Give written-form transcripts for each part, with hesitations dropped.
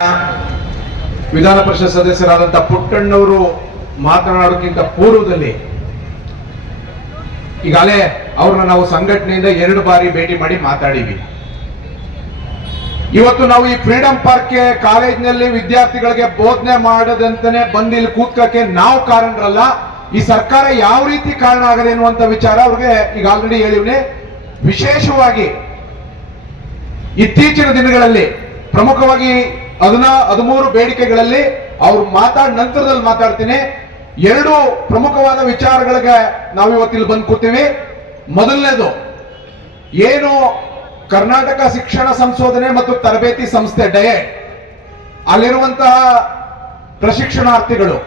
ವಿಧಾನ ಪರಿಷತ್ ಸದಸ್ಯರಾದಂತಹ ಪುಟ್ಟಣ್ಣವರು ಮಾತನಾಡೋಕ್ಕಿಂತ ಪೂರ್ವದಲ್ಲಿ ಈಗಾಗಲೇ ಅವ್ರನ್ನ ನಾವು ಸಂಘಟನೆಯಿಂದ 2 ಬಾರಿ ಭೇಟಿ ಮಾಡಿ ಮಾತಾಡಿವಿ. ಇವತ್ತು ನಾವು ಈ ಫ್ರೀಡಂ ಪಾರ್ಕ್ ಕಾಲೇಜಿನಲ್ಲಿ ವಿದ್ಯಾರ್ಥಿಗಳಿಗೆ ಬೋಧನೆ ಮಾಡದಂತಾನೆ ಬಂದು ಇಲ್ಲಿ ಕೂತ್ಕಕ್ಕೆ ನಾವು ಕಾರಣರಲ್ಲ, ಈ ಸರ್ಕಾರ ಯಾವ ರೀತಿ ಕಾರಣ ಆಗದೆ ಎನ್ನುವಂತ ವಿಚಾರ ಅವ್ರಿಗೆ ಈಗ ಆಲ್ರೆಡಿ ಹೇಳಿವ್ನೆ. ವಿಶೇಷವಾಗಿ ಇತ್ತೀಚಿನ ದಿನಗಳಲ್ಲಿ ಪ್ರಮುಖವಾಗಿ 13 ಬೇಡಿಕೆಗಳಲ್ಲಿ ಅವ್ರು ನಂತರದಲ್ಲಿ ಮಾತಾಡ್ತೀನಿ. 2 ಪ್ರಮುಖವಾದ ವಿಚಾರಗಳಿಗೆ ನಾವು ಇವತ್ತಿಲ್ಲಿ ಬಂದು ಕೂತೀವಿ. ಮೊದಲನೇದು ಏನು ಕರ್ನಾಟಕ ಶಿಕ್ಷಣ ಸಂಶೋಧನೆ ಮತ್ತು ತರಬೇತಿ ಸಂಸ್ಥೆ ಡಯಟ್ ಅಲ್ಲಿರುವಂತಹ ಪ್ರಶಿಕ್ಷಣಾರ್ಥಿಗಳು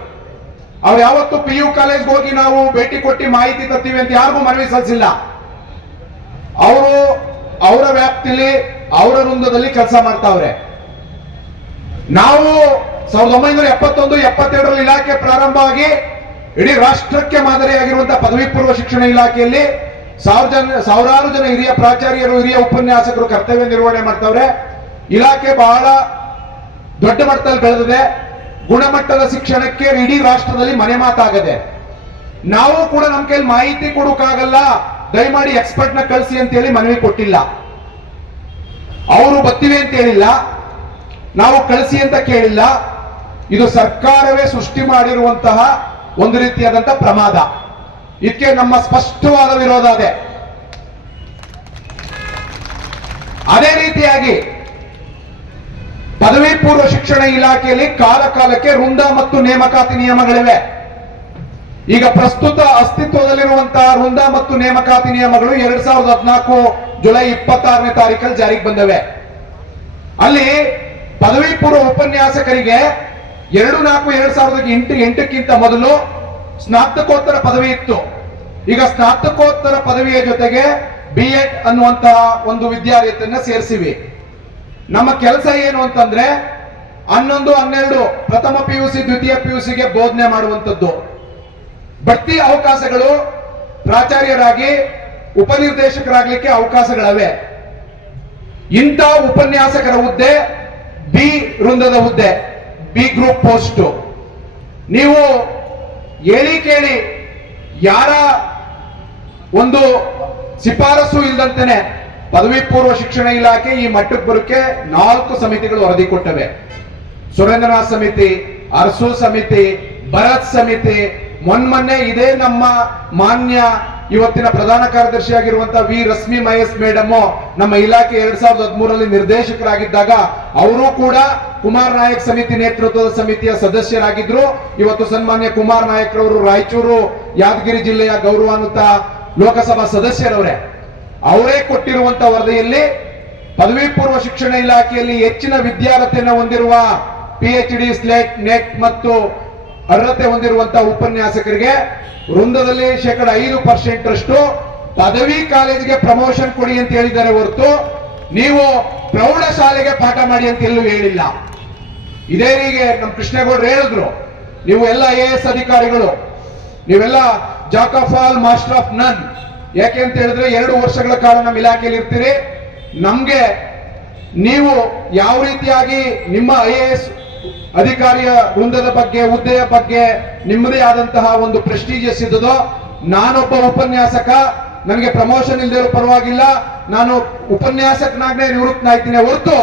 ಅವ್ರು ಯಾವತ್ತು PU ಕಾಲೇಜ್ ಹೋಗಿ ನಾವು ಭೇಟಿ ಕೊಟ್ಟು ಮಾಹಿತಿ ತರ್ತೀವಿ ಅಂತ ಯಾರಿಗೂ ಮನವಿ ಸಲ್ಲಿಸಿಲ್ಲ. ಅವರು ಅವರ ವ್ಯಾಪ್ತಿಲಿ ಅವರ ವೃಂದದಲ್ಲಿ ಕೆಲಸ ಮಾಡ್ತಾವ್ರೆ. ನಾವು 1971-72 ಇಲಾಖೆ ಪ್ರಾರಂಭ ಆಗಿ ಇಡೀ ರಾಷ್ಟ್ರಕ್ಕೆ ಮಾದರಿಯಾಗಿರುವಂತಹ ಪದವಿ ಪೂರ್ವ ಶಿಕ್ಷಣ ಇಲಾಖೆಯಲ್ಲಿ ಸಾವಿರಾರು ಜನ ಹಿರಿಯ ಪ್ರಾಚಾರ್ಯರು, ಹಿರಿಯ ಉಪನ್ಯಾಸಕರು ಕರ್ತವ್ಯ ನಿರ್ವಹಣೆ ಮಾಡ್ತಾವ್ರೆ. ಇಲಾಖೆ ಬಹಳ ದೊಡ್ಡ ಮಟ್ಟದಲ್ಲಿ ಬೆಳೆದಿದೆ. ಗುಣಮಟ್ಟದ ಶಿಕ್ಷಣಕ್ಕೆ ಇಡೀ ರಾಷ್ಟ್ರದಲ್ಲಿ ಮನೆ ಮಾತಾಗದೆ. ನಾವು ಕೂಡ ನಮ್ಮ ಕೈಲಿ ಮಾಹಿತಿ ಕೊಡೋಕ್ಕಾಗಲ್ಲ, ದಯಮಾಡಿ ಎಕ್ಸ್ಪರ್ಟ್ ನ ಕಳಿಸಿ ಅಂತ ಹೇಳಿ ಮನವಿ ಕೊಟ್ಟಿಲ್ಲ. ಅವರು ಬರ್ತೀವಿ ಅಂತ ಹೇಳಿಲ್ಲ, ನಾವು ಕಳಿಸಿ ಅಂತ ಕೇಳಿಲ್ಲ. ಇದು ಸರ್ಕಾರವೇ ಸೃಷ್ಟಿ ಮಾಡಿರುವಂತಹ ಒಂದು ರೀತಿಯಾದಂತಹ ಪ್ರಮಾದ. ಇದಕ್ಕೆ ನಮ್ಮ ಸ್ಪಷ್ಟವಾದ ವಿರೋಧ ಇದೆ. ಅದೇ ರೀತಿಯಾಗಿ ಪದವಿ ಪೂರ್ವ ಶಿಕ್ಷಣ ಇಲಾಖೆಯಲ್ಲಿ ಕಾಲಕ್ಕೆ ವೃಂದ ಮತ್ತು ನೇಮಕಾತಿ ನಿಯಮಗಳಿವೆ. ಈಗ ಪ್ರಸ್ತುತ ಅಸ್ತಿತ್ವದಲ್ಲಿರುವಂತಹ ವೃಂದ ಮತ್ತು ನೇಮಕಾತಿ ನಿಯಮಗಳು 2014 ಜುಲೈ 26ನೇ ತಾರೀಕಲ್ಲಿ ಜಾರಿಗೆ ಬಂದವೆ. ಅಲ್ಲಿ ಪದವಿ ಪೂರ್ವ ಉಪನ್ಯಾಸಕರಿಗೆ 2/4/2008ಕ್ಕಿಂತ ಮೊದಲು ಸ್ನಾತಕೋತ್ತರ ಪದವಿ ಇತ್ತು. ಈಗ ಸ್ನಾತಕೋತ್ತರ ಪದವಿಯ ಜೊತೆಗೆ BEd ಅನ್ನುವಂತಹ ಒಂದು ವಿದ್ಯಾರ್ಥಿಯನ್ನ ಸೇರಿಸಿವಿ. ನಮ್ಮ ಕೆಲಸ ಏನು ಅಂತಂದ್ರೆ 11, 12 ಪ್ರಥಮ PUC ದ್ವಿತೀಯ PUCಗೆ ಬೋಧನೆ ಮಾಡುವಂಥದ್ದು. ಬಡ್ತಿ ಅವಕಾಶಗಳು ಪ್ರಾಚಾರ್ಯರಾಗಿ ಉಪನಿರ್ದೇಶಕರಾಗಲಿಕ್ಕೆ ಅವಕಾಶಗಳವೆ. ಇಂಥ ಉಪನ್ಯಾಸಕರ ಹುದ್ದೆ B ವೃಂದದ ಹುದ್ದೆ, B ಗ್ರೂಪ್ ಪೋಸ್ಟ್. ನೀವು ಹೇಳಿ ಕೇಳಿ ಯಾರ ಒಂದು ಶಿಫಾರಸು ಇಲ್ಲದಂತೆನೆ ಪದವಿ ಪೂರ್ವ ಶಿಕ್ಷಣ ಇಲಾಖೆ ಈ ಮಟ್ಟಕ್ಕೆ ಬರೋಕೆ 4 ಸಮಿತಿಗಳು ವರದಿ ಕೊಟ್ಟವೆ. ಸುರೇಂದ್ರನಾಥ್ ಸಮಿತಿ, ಅರಸು ಸಮಿತಿ, ಭರತ್ ಸಮಿತಿ. ಮೊನ್ನೆ ಇದೇ ನಮ್ಮ ಮಾನ್ಯ ಇವತ್ತಿನ ಪ್ರಧಾನ ಕಾರ್ಯದರ್ಶಿ ಆಗಿರುವಂತಹ ವಿ ರಶ್ಮಿ ಮಹೇಶ್ ಮೇಡಮ್ ನಮ್ಮ ಇಲಾಖೆ 2013ರಲ್ಲಿ ನಿರ್ದೇಶಕರಾಗಿದ್ದಾಗ ಅವರು ಕೂಡ ಕುಮಾರ್ ನಾಯಕ್ ಸಮಿತಿ ನೇತೃತ್ವದ ಸಮಿತಿಯ ಸದಸ್ಯರಾಗಿದ್ರು. ಇವತ್ತು ಸನ್ಮಾನ್ಯ ಕುಮಾರ್ ನಾಯಕ್ ರವರು ರಾಯಚೂರು ಯಾದಗಿರಿ ಜಿಲ್ಲೆಯ ಗೌರವಾನ್ವಿತ ಲೋಕಸಭಾ ಸದಸ್ಯರವರೇ. ಅವರೇ ಕೊಟ್ಟಿರುವಂತಹ ವರದಿಯಲ್ಲಿ ಪದವಿ ಪೂರ್ವ ಶಿಕ್ಷಣ ಇಲಾಖೆಯಲ್ಲಿ ಹೆಚ್ಚಿನ ವಿದ್ಯಾರ್ಹತೆಯನ್ನು ಹೊಂದಿರುವ PhD, ಸ್ಲೇಟ್, ನೆಟ್ ಮತ್ತು ಅರ್ಹತೆ ಹೊಂದಿರುವಂತಹ ಉಪನ್ಯಾಸಕರಿಗೆ ವೃಂದದಲ್ಲಿ 5% ಪದವಿ ಕಾಲೇಜಿಗೆ ಪ್ರಮೋಷನ್ ಕೊಡಿ ಅಂತ ಹೇಳಿದ್ದಾರೆ ಹೊರತು ನೀವು ಪ್ರೌಢಶಾಲೆಗೆ ಪಾಠ ಮಾಡಿ ಅಂತ ಎಲ್ಲೂ ಹೇಳಿಲ್ಲ. ಇದೇ ರೀತಿ ನಮ್ಮ ಕೃಷ್ಣೇಗೌಡರು ಹೇಳಿದ್ರು, ನೀವು ಎಲ್ಲ IAS ಅಧಿಕಾರಿಗಳು, ನೀವೆಲ್ಲ Jack of all master of ನನ್. ಯಾಕೆ ಅಂತ ಹೇಳಿದ್ರೆ 2 ವರ್ಷಗಳ ಕಾಲ ನಮ್ಮ ಇಲಾಖೆಯಲ್ಲಿ ಇರ್ತೀರಿ. ನಮ್ಗೆ ನೀವು ಯಾವ ರೀತಿಯಾಗಿ ನಿಮ್ಮ IAS ಅಧಿಕಾರಿಯ ವೃಂದದ ಬಗ್ಗೆ, ಹುದ್ದೆಯ ಬಗ್ಗೆ ನಿಮ್ಮದೇ ಆದಂತಹ ಒಂದು ಪ್ರೆಸ್ಟೀಜಿಯಸ್ ಇದ್ದದೋ, ನಾನೊಬ್ಬ ಉಪನ್ಯಾಸಕ, ನನಗೆ ಪ್ರಮೋಷನ್ ಇಲ್ಲದೆ ಇರೋ ಪರವಾಗಿಲ್ಲ, ನಾನು ಉಪನ್ಯಾಸಕನಾಗ್ನೇ ನಿವೃತ್ತನಾಗ್ತೀನಿ ಹೊರತು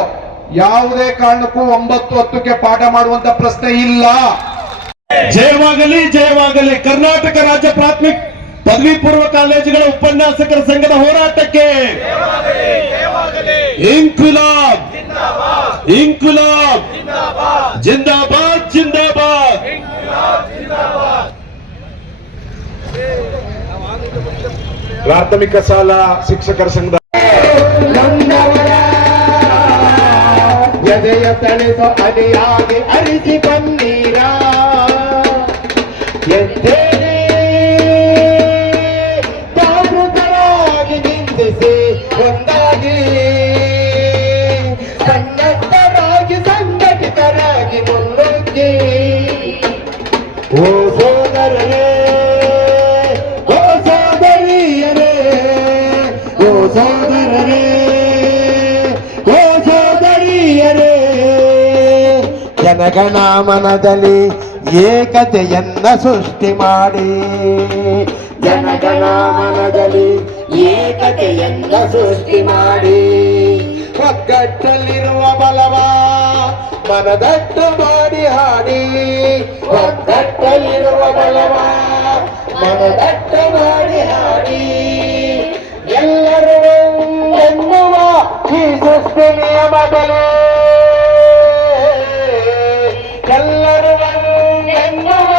ಯಾವುದೇ ಕಾರಣಕ್ಕೂ 9-10ಕ್ಕೆ ಪಾಠ ಮಾಡುವಂತ ಪ್ರಶ್ನೆ ಇಲ್ಲ. ಜಯವಾಗಲಿ, ಜಯವಾಗಲಿ. ಕರ್ನಾಟಕ ರಾಜ್ಯ ಪ್ರಾಥಮಿಕ ಪದವಿ ಪೂರ್ವ ಕಾಲೇಜುಗಳ ಉಪನ್ಯಾಸಕರ ಸಂಘದ ಹೋರಾಟಕ್ಕೆ ಇನ್ಕುಲಾಬ್, ಇನ್ಕುಲಾಬ್, ಜಿಂದಾಬಾದ್, ಜಿಂದಾಬಾದ್. ಪ್ರಾಥಮಿಕ ಶಾಲಾ ಶಿಕ್ಷಕರ ಸಂಘದ ಎದೆಯ ತಳೆದು ಅಡಿಯಾಗಿ ಅರಿಸಿ ಬನ್ನೀರ ಎದ್ದೇಳಿ ಜಾಗೃತರಾಗಿ ನಿಂದಿಸಿ ಒಂದಾಗಿ ಸನ್ನದ್ಧರಾಗಿ ಸಂಘಟಿತರಾಗಿ ಮುನ್ನುಗ್ಗಿ ಓ ಸೋದರರೇ, ಓ ಸೋದರಿಯರೇ, ಓ ಸೋದರರೇ, ಓ ಸೋದರಿಯರೇ, ಜನಗಣ ಮನದಲ್ಲಿ ಏಕತೆಯನ್ನ ಸೃಷ್ಟಿ ಮಾಡಿ, ಜನಗಣ ಮನದಲ್ಲಿ ಏಕತೆಯನ್ನ ಸೃಷ್ಟಿ ಮಾಡಿ, ಒಗ್ಗಟ್ಟಲ್ಲಿರುವ ಬಲವ ಮನದಟ್ಟು ಮಾಡಿ ಹಾಡಿ, ಒಗ್ಗಟ್ಟಲ್ಲಿರುವ ಬಲವ ಮನದಟ್ಟು ಮಾಡಿ ಹಾಡಿ, ಎಲ್ಲರೂ ಎನ್ನುವ ಈ ಸೃಷ್ಟಿ ನಿಯಮದಲ್ಲಿ, ಎಲ್ಲರೂ ಎನ್ನುವ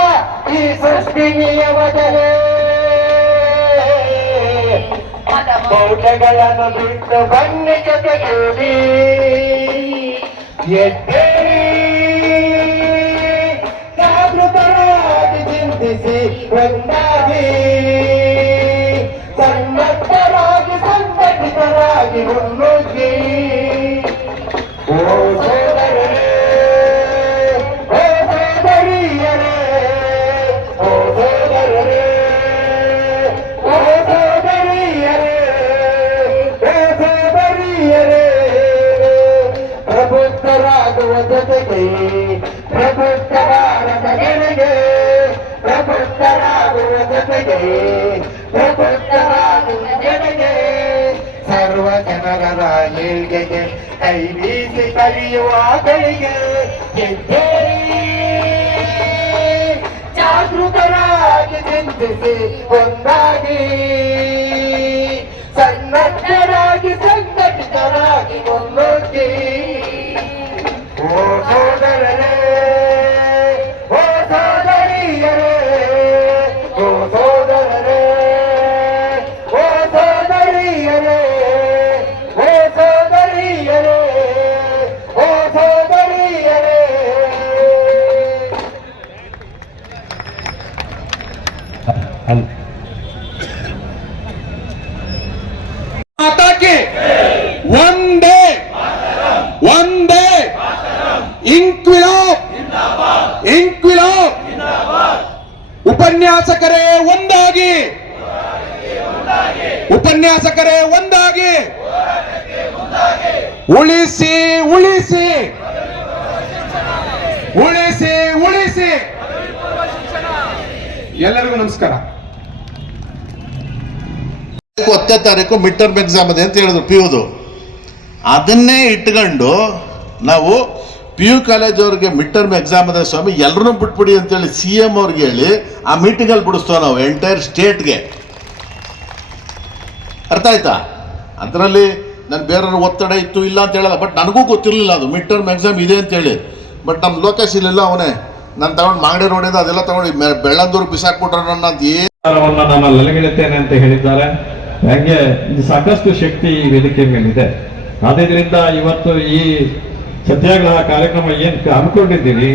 ಈ ಸೃಷ್ಟಿ ನಿಯಮದಲ್ಲಿ, ಮೌಢ್ಯಗಳನ್ನು ಬಿಟ್ಟು ಬನ್ನಿ ಜೊತೆಗೂಡಿ, ಎದ್ದೇಳಿ ಜಾಗೃತರಾಗಿ ಚಿಂತಿಸಿ ಒಂದಾಗಿ, ಸನ್ನದ್ಧರಾಗಿ ಸಂಘಟಿತರಾಗಿ ಮುನ್ನುಗ್ಗಿ, ಓ ಸೋದರರೇ, ಓ ಸೋದರಿಯರೇ, ಓ ಸೋದರರೇ, ಓ ಸೋದರಿಯರೇ, ಓ ಸೋದರಿಯರೇ, ಪ್ರಬುದ್ಧರಾಗುವ ಜೊತೆಗೆ ಪ್ರಬುದ್ಧರಾದ ಗೆಳೆಗೆ, ಪ್ರಬುದ್ಧರಾಗುವ ಜೊತೆಗೆ ಪ್ರಬುದ್ಧರಾಗುವ ಗೆಳೆಗೆ, ಸರ್ವ ಜನರ ಏಳ್ಗೆಗೆ ಕೈ ಬೀಸಿ ಕಲಿಯುವ ಗಳಿಗೆ, ಎದ್ದೇಳಿ ಜಾಗೃತರಾಗಿ ಚಿಂತಿಸಿ ಒಂದಾಗಿ, ಸನ್ನದ್ಧರಾಗಿ ಸಂಘಟಿತರಾಗಿ ಮುನ್ನುಗ್ಗಿ, ಓ ಸೋದರರೇ, ಓ ಸೋದರಿಯರೇ, ಓ ಸೋದರರೇ, ಓ ಸೋದರಿಯರೇ, ಓ ಸೋದರಿಯರೇ, ಓ ಸೋದರಿಯರೇ. ಮಾತಾಕಿ ಒಂದೇ ಒಂದೇ, ಇನ್ಕ್ವಿಲಾಬ್ ಇನ್ಕ್ವಿಲಾಬ್. ಉಪನ್ಯಾಸಕರೇ ಒಂದಾಗಿ, ಉಪನ್ಯಾಸಕರೇ ಒಂದಾಗಿ, ಉಳಿಸಿ ಉಳಿಸಿ ಉಳಿಸಿ ಉಳಿಸಿ. ಎಲ್ಲರಿಗೂ ನಮಸ್ಕಾರ. 10ನೇ ತಾರೀಕು ಮಿಡ್ ಟರ್ಮ್ ಎಕ್ಸಾಮ್ ಇದೆ ಅಂತ ಹೇಳಿದ್ರು PUದು. ಅದನ್ನೇ ಇಟ್ಕೊಂಡು ನಾವು PU ಕಾಲೇಜವ್ರಿಗೆ ಮಿಡ್ ಟರ್ಮ್ ಎಕ್ಸಾಮ್ ಇದೆ ಸ್ವಾಮಿ ಎಲ್ಲರೂ ಬಿಟ್ಬಿಡಿ ಅಂತೇಳಿ CM ಅವ್ರಿಗೆ ಹೇಳಿ ಆ ಮೀಟಿಂಗಲ್ಲಿ ಬಿಡಿಸ್ತೇವೆ ನಾವು ಎಂಟೈರ್ ಸ್ಟೇಟ್ಗೆ. ಅರ್ಥ ಆಯ್ತಾ? ಅದರಲ್ಲಿ ನಾನು ಬೇರೆಯವ್ರ ಒತ್ತಡ ಇತ್ತು ಇಲ್ಲ ಅಂತ ಹೇಳಲ್ಲ, ಬಟ್ ನನಗೂ ಗೊತ್ತಿರಲಿಲ್ಲ ಅದು ಮಿಡ್ ಟರ್ಮ್ ಎಕ್ಸಾಮ್ ಇದೆ ಅಂತೇಳಿ. ಬಟ್ ನಮ್ಮ ಲೋಕೇಶ್ ಇಲ್ಲೆಲ್ಲ ಅವನೇ ನಾನು ತಗೊಂಡು ಮಾಗಡಿ ರೋಡಿಂದ ಅದೆಲ್ಲ ತಗೊಂಡು ಬೆಳ್ಳಂದೂರು ಬಿಸಾಕ್ಬಿಟ್ರ ನನ್ನ ಅಂತ ನಾನು ನೆಲೆಗಿಳುತ್ತೇನೆ ಅಂತ ಹೇಳಿದ್ದಾರೆ. ಹಾಗೆ ಸಾಕಷ್ಟು ಶಕ್ತಿ ಈ ವೇದಿಕೆ ಮೇಲಿದೆ. ಆದ್ದರಿಂದ ಇವತ್ತು ಈ ಸತ್ಯಾಗ್ರಹ ಕಾರ್ಯಕ್ರಮ ಏನು ಹಮ್ಮಿಕೊಂಡಿದ್ದೀವಿ